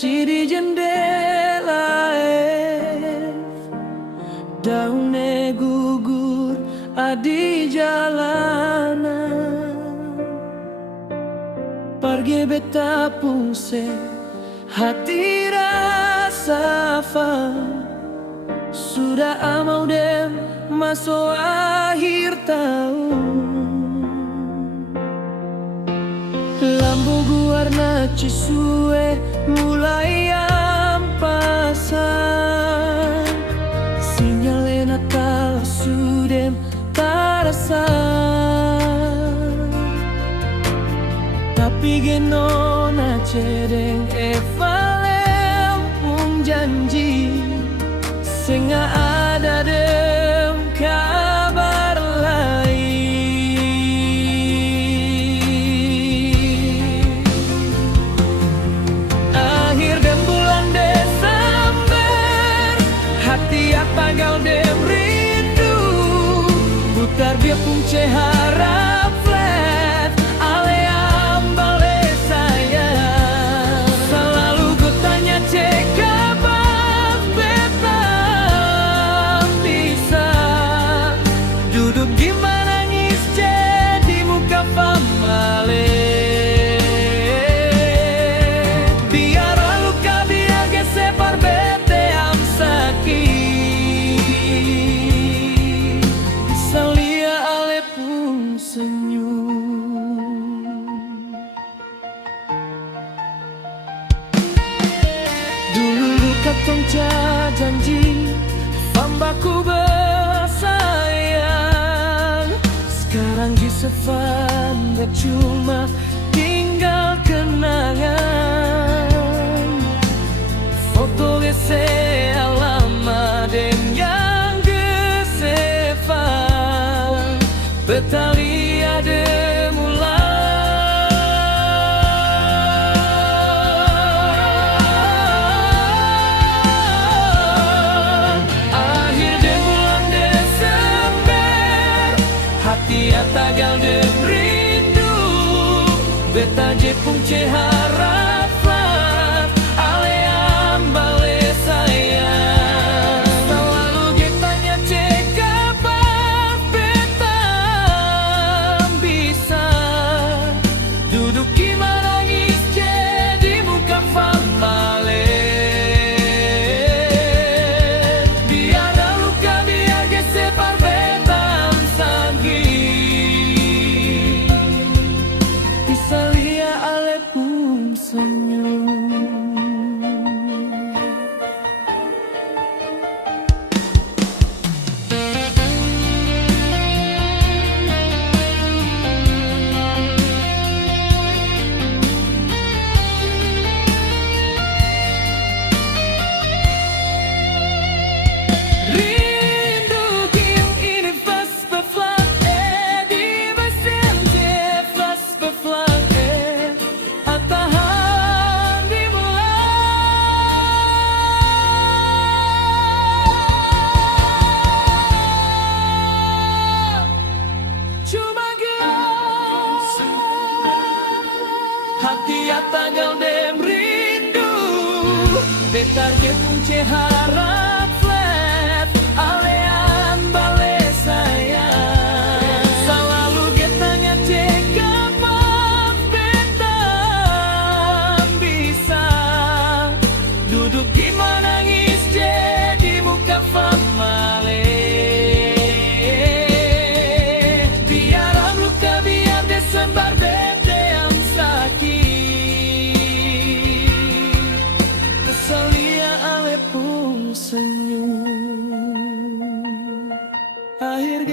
Si di jendela daunnya gugur di jalanan. Pergi beta pungse hati rasa fam. Sudah amau dem masuk akhir tahun. Lampu guarna cisue mulai ampasan. Sinyal Natal sudem terasa. Tapi genona cedeng evalem pun janji. Senga ada dem kabar lain. Akhir dem bulan Desember, hati tanggal dem rindu. Putar dia punce harap flat, aleam bale saya. Selalu gue tanya cek kabar beta bisa. Duduk gimana nangis jadi muka famale. Biar luka biar gesepar bete am sakit. Salia ale pun senyum. Dulu katong janji fambaku bersayang. Sekarang di sevan cuma tinggal kenangan. Foto gese lama dan yang gesefan. Betali ada akhir de bulan Desember, hati tanggal de rindu. Beta je punce harap flat, aleam bale saya. Selalu getanya cek kabar beta bisa. Duduk gimana nangis jadi muka famale. Biar ada luka biar gesepar beta sakit. Isalia ale pun senyum. Rindu kim ini fast bevlang di besente fast bevlang atahan di bulan. Cuma gelap hati tanggal dem rindu. Betar dia punce harap flat, alean bale saya. Selalu getanya cek kapan beta bisa. Duduk gimana nangis jadi muka famale. Biar luka biar Desember bete yang sakit. Salia ale pun senyum. Akhir